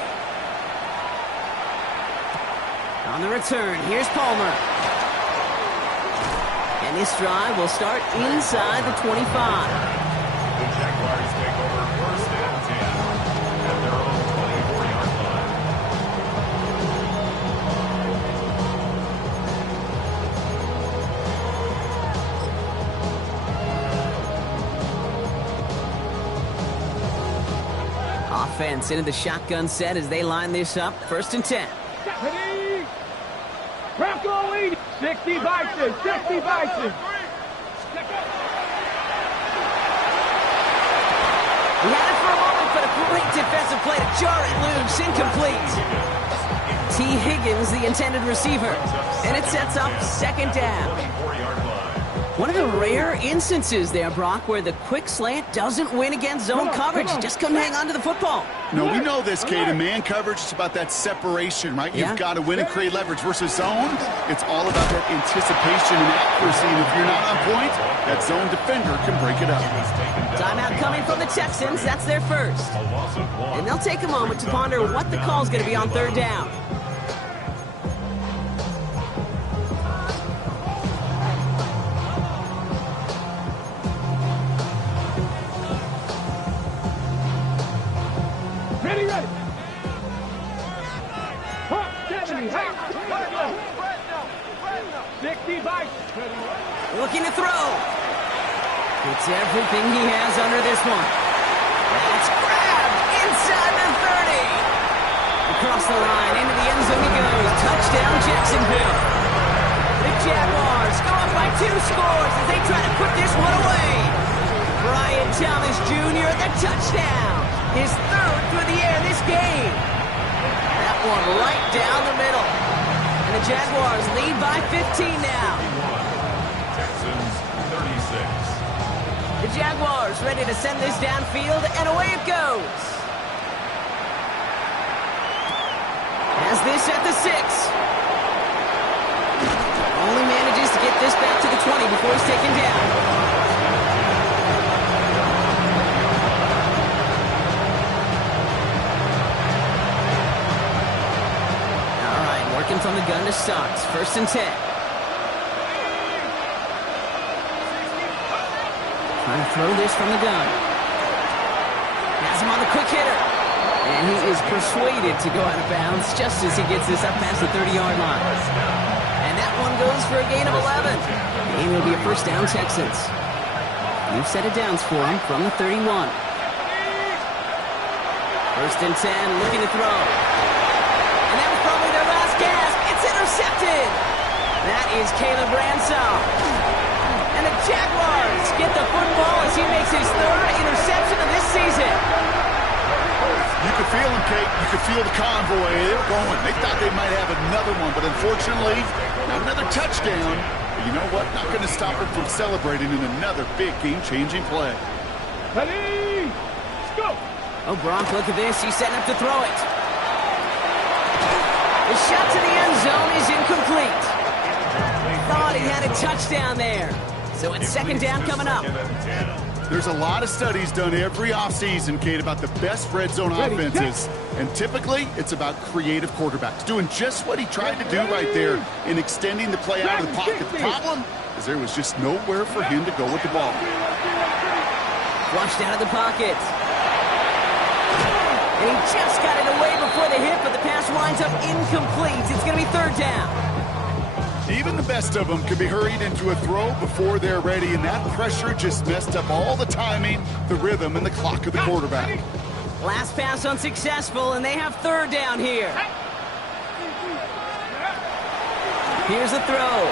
On the return, here's Palmer. And this drive will start inside the 25. The Jaguars take over 1st and 10 at their own 24-yard line. Offense into the shotgun set as they line this up. 1st and 10. Ready? Bronco lead. 60 Bison. 60 Bison. He had it for a moment, but a great defensive play to jar it loose. Incomplete. T. Higgins, the intended receiver. And it sets up 2nd down. 24-yard line. One of the rare instances there, Brock, where the quick slant doesn't win against zone coverage. Just couldn't hang on to the football. No, we know this, Kate. In man coverage, it's about that separation, right? Yeah. You've got to win and create leverage versus zone. It's all about that anticipation and accuracy. And if you're not on point, that zone defender can break it up. Timeout coming from the Texans. That's their first. A loss of 1. And they'll take a moment to ponder what the call's going to be on 3rd down. Ready. Huh, 70. 60 Bison. Looking to throw. It's everything he has under this one. That's grabbed inside the 30. Across the line, into the end zone he goes. Touchdown, Jacksonville. The Jaguars go up by 2 scores as they try to put this one away. Brian Thomas Jr. the touchdown. His 3rd through the air this game. That one right down the middle. And the Jaguars lead by 15 now. Texans 36. The Jaguars ready to send this downfield, and away it goes. Has this at the 6. Only manages to get this back to the 20 before he's taken down. All right, working from the gun to start. 1st and 10. Trying to throw this from the gun. Has him on the quick hitter. And he is persuaded to go out of bounds just as he gets this up past the 30-yard line. And that one goes for a gain of 11. And it'll be a 1st down, Texans. New set of downs for him from the 31. 1st and 10, looking to throw. And that was probably their last gasp. It's intercepted. That is Caleb Ransom. And the Jaguars get the football as he makes his 3rd interception of this season. You could feel them, Kate. You could feel the convoy. They were going. They thought they might have another one, but unfortunately, not another touchdown. But you know what? Not going to stop them from celebrating in another big game-changing play. Ready? Let's go. Oh, Brock, look at this. He's setting up to throw it. The shot to the end zone is incomplete. Thought he had a touchdown there. So it's 2nd down coming up. There's a lot of studies done every offseason, Kate, about the best red zone offenses. And typically, it's about creative quarterbacks, doing just what he tried to do right there in extending the play out of the pocket. The problem is there was just nowhere for him to go with the ball. Flushed out of the pocket. And he just got it away before the hit, but the pass winds up incomplete. It's going to be 3rd down. Even the best of them can be hurried into a throw before they're ready, and that pressure just messed up all the timing, the rhythm, and the clock of the quarterback. Last pass unsuccessful, and they have 3rd down here. Here's the throw.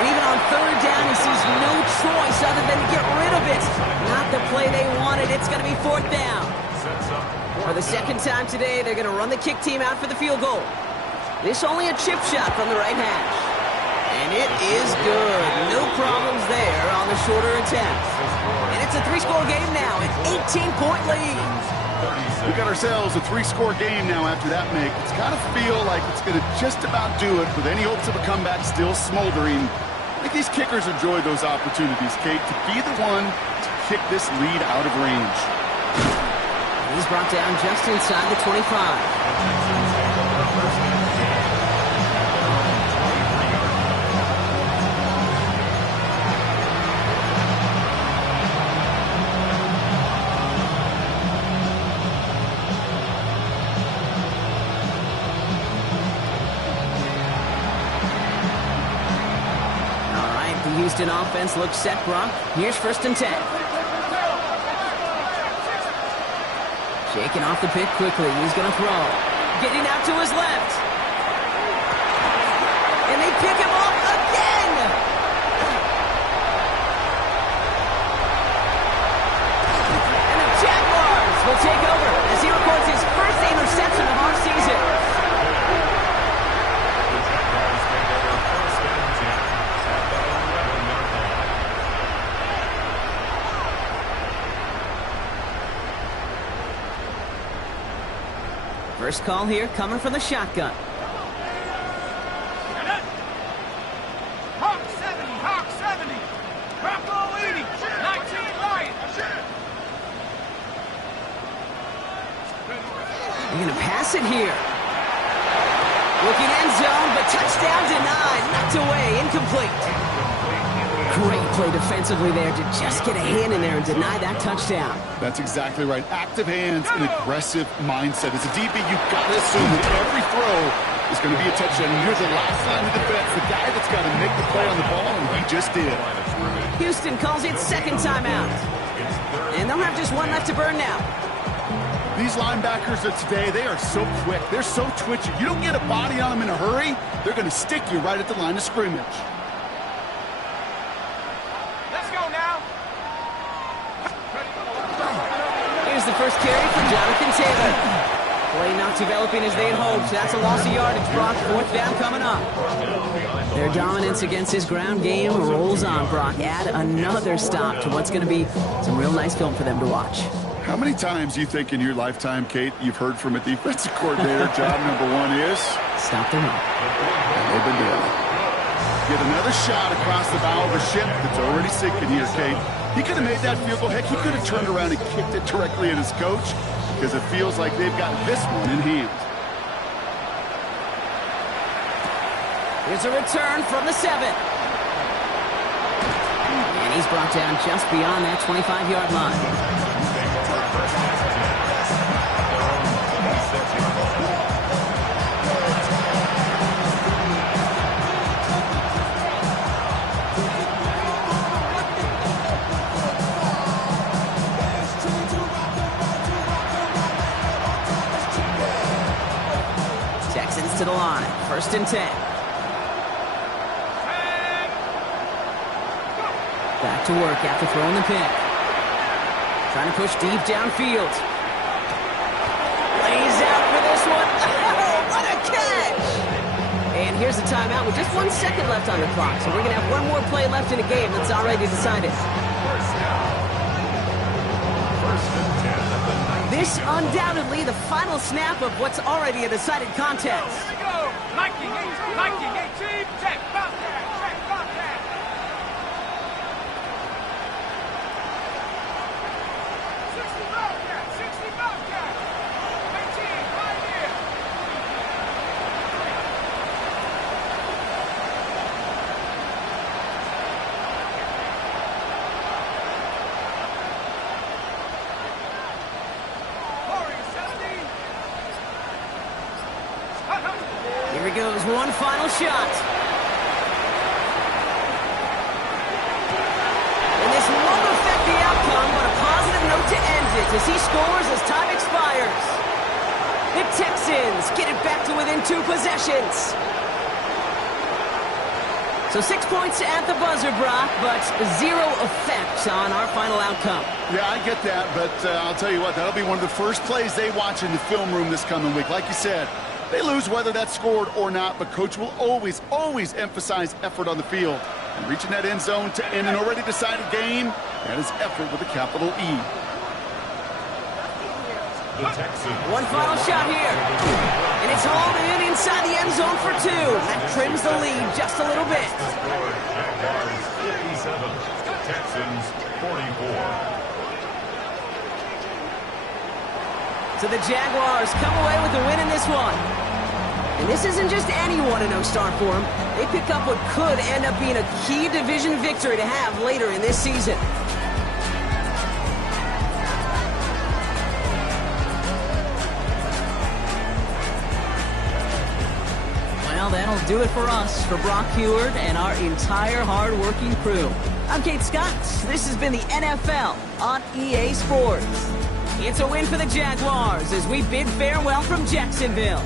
And even on 3rd down, he sees no choice other than to get rid of it. Not the play they wanted. It's going to be 4th down. For the 2nd time today, they're going to run the kick team out for the field goal. This only a chip shot from the right hash. And it is good. No problems there on the shorter attempt. And it's a 3-score game now, an 18-point lead. We got ourselves a 3-score game now after that make. It's got to feel like it's going to just about do it with any hopes of a comeback still smoldering. I think these kickers enjoy those opportunities, Kate, to be the one to kick this lead out of range. He's brought down just inside the 25. Houston offense looks set, Brock. Here's 1st and 10. Shaking off the pick quickly. He's going to throw. Getting out to his left. And they pick him off again. And the Jaguars will take over as he records his first interception of our season. The Jaguars take over 1st and 10 at the 11-yard line. First call here coming from the shotgun. Hawk 70, Hawk 70. Bravo 80, 19 Lions. They're going to pass it here. Looking end zone, but touchdown denied. Knocked away, incomplete. Great play defensively there to just get a hand in there and deny that touchdown. That's exactly right. Active hands and aggressive mindset. As a DB, you've got to assume that every throw is going to be a touchdown. And you're the last line of defense, the guy that's got to make the play on the ball, and he just did. Houston calls it 2nd timeout. And they'll have just one left to burn now. These linebackers of today, they are so quick. They're so twitchy. You don't get a body on them in a hurry, they're going to stick you right at the line of scrimmage. Let's go now. Here's the first carry for Jonathan Taylor. Play not developing as they had hoped. That's a loss of yardage, Brock. 4th down coming up. Their dominance against his ground game rolls on, Brock. Add another stop to what's going to be some real nice film for them to watch. How many times do you think in your lifetime, Kate, you've heard from a defensive coordinator, job number 1 is? Stop the run. And they've been doing it. Get another shot across the bow of a ship that's already sinking here, Kate. He could have made that field goal. Heck, he could have turned around and kicked it directly at his coach because it feels like they've got this one in hand. Here's a return from the 7. And he's brought down just beyond that 25-yard line. Texans to the line. 1st and 10. Back to work after throwing the pick. Trying to push deep downfield. Lays out for this one. Oh, what a catch! And here's the timeout with just 1 second left on the clock. So we're going to have one more play left in a game that's already decided. This undoubtedly the final snap of what's already a decided contest. Here we go. Lightning 18, check, Bobcat, check, Bobcat. 60 Bobcat, 60 Bobcat. 18, right here. Here he goes, one final shot. And this won't affect the outcome, but a positive note to end it as he scores as time expires. The Texans get it back to within 2 possessions. So 6 points at the buzzer, Brock, but 0 effect on our final outcome. Yeah, I get that, but I'll tell you what, that'll be one of the first plays they watch in the film room this coming week. Like you said, they lose whether that's scored or not, but Coach will always, always emphasize effort on the field. And reaching that end zone to end an already decided game, that is effort with a capital E. The Texans. One final shot here. And it's hauled in inside the end zone for 2. That trims the lead just a little bit. Jaguars 57, Texans 44. So the Jaguars come away with a win in this one. And this isn't just any 1-0 start for them. They pick up what could end up being a key division victory to have later in this season. Well, that'll That'll do it for us, for Brock Heward and our entire hard-working crew. I'm Kate Scott. This has been the NFL on EA Sports. It's a win for the Jaguars as we bid farewell from Jacksonville.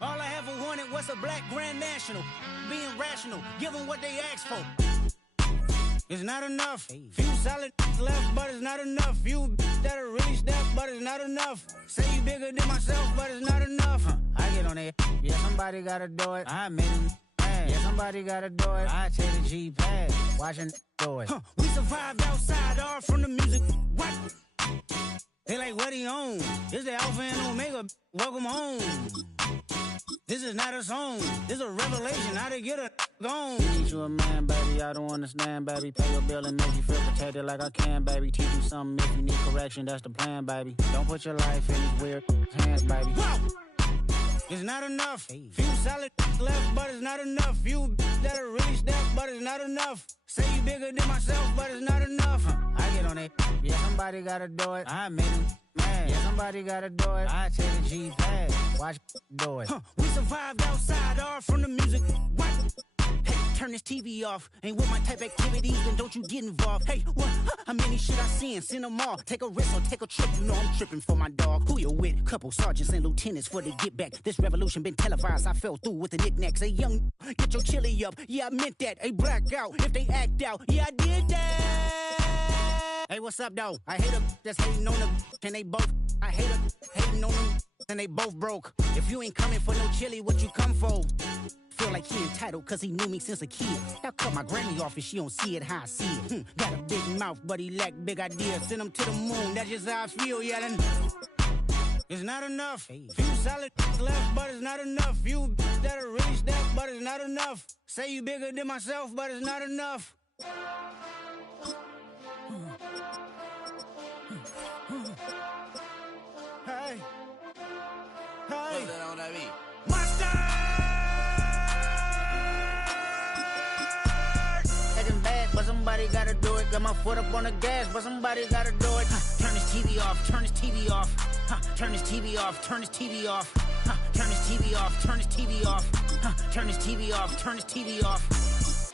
All I ever wanted was a black Grand National. Being rational, give them what they asked for. It's not enough. Few solid left, but it's not enough. Few that'll really step, but it's not enough. Say you bigger than myself, but it's not enough. I get on it. Yeah, somebody gotta do it. I made him mad. Yeah, somebody gotta do it. I take the G-pad. Watching do it. We survived outside, all from the music. What? They like, what he on? This the Alpha and Omega. Welcome home. This is not a song. This is a revelation. How to get a gone. Need you a man, baby. I don't understand, baby. Pay your bill and make you feel protected like I can, baby. Teach you something if you need correction. That's the plan, baby. Don't put your life in these weird hands, baby. Whoa! It's not enough. Few solid left, but it's not enough. Few that'll really step, but it's not enough. Say you bigger than myself, but it's not enough. I get on it. Yeah, somebody gotta do it. I made him mad. Yeah, somebody gotta do it. I take the G-pad. Watch do it. We survived outside, all from the music. What? Hey, turn this TV off. Ain't with my type activities, then don't you get involved. Hey, what? How many shit I seen? Send them all. Take a risk or take a trip. You know I'm tripping for my dog. Who you with? Couple sergeants and lieutenants for the get back. This revolution been televised. I fell through with the knickknacks. Hey, young, get your chili up. Yeah, I meant that. Hey, black out if they act out. Yeah, I did that. Hey, what's up, though? I hate them that's hating on them, and they both. I hate them hating on them, and they both broke. If you ain't coming for no chili, what you come for? Feel like he entitled cause he knew me since a kid. I cut my granny off and she don't see it how I see it. Got a big mouth but he lack big ideas. Send him to the moon, that's just how I feel, yelling. It's not enough. Few solid left, but it's not enough. Few that'll really step, but it's not enough. Say you bigger than myself, but it's not enough. Hey. Hey. Monster! But somebody gotta do it. Got my foot up on the gas, but somebody gotta do it. Turn this TV off, turn this TV off. Turn this TV off, turn this TV off. Turn this TV off, turn this TV off. Turn this TV off, turn this TV off.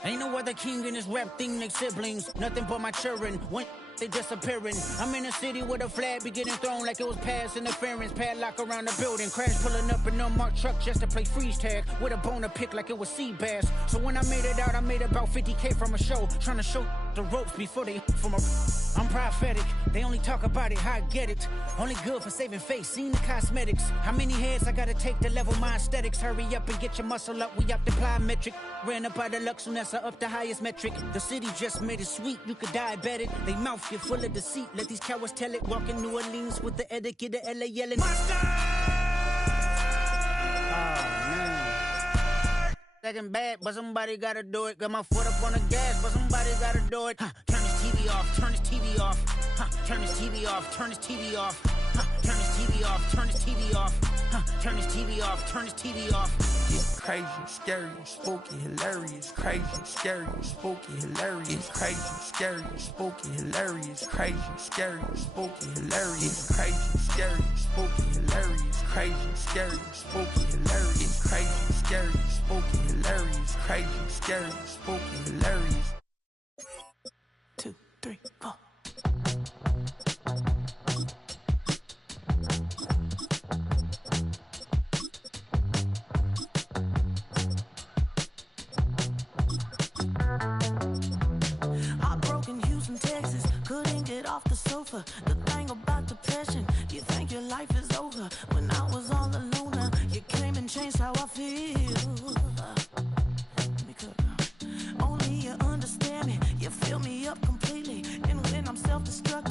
Ain't no other king in this rap thing like siblings. Nothing but my children. When they disappearing. I'm in a city where the flag be getting thrown like it was past interference. Padlock around the building. Crash pulling up an unmarked truck just to play freeze tag. With a bone to pick like it was sea bass. So when I made it out, I made about 50K from a show. Trying to show the ropes before they from a... I'm prophetic. They only talk about it, how I get it. Only good for saving face, seen the cosmetics. How many heads I gotta take to level my aesthetics? Hurry up and get your muscle up, we up the plyometric. Ran up out of luck, soon as I up the highest metric. The city just made it sweet, you could diabetic. They mouth get full of deceit, let these cowards tell it. Walk in New Orleans with the etiquette of LA yelling. Monster! Second bad, but somebody gotta do it. Got my foot up on the gas, but somebody gotta do it. Turn this TV off, turn this TV off. Turn this TV off, turn this TV off. Turn this TV off, turn this TV off. Turn this TV off, turn this TV off. It's crazy, scary, spooky, hilarious. Crazy, scary, spooky, hilarious. Crazy, scary, spooky, hilarious. Crazy, scary, spooky, hilarious. Crazy, scary, spooky, hilarious. Crazy, scary, spooky, hilarious. Crazy, scary, spooky, hilarious. Crazy, scary, spooky, hilarious. 2, 3, 4. The thing about depression, you think your life is over. When I was all alone, you came and changed how I feel. Only you understand me, you fill me up completely. And when I'm self-destructive,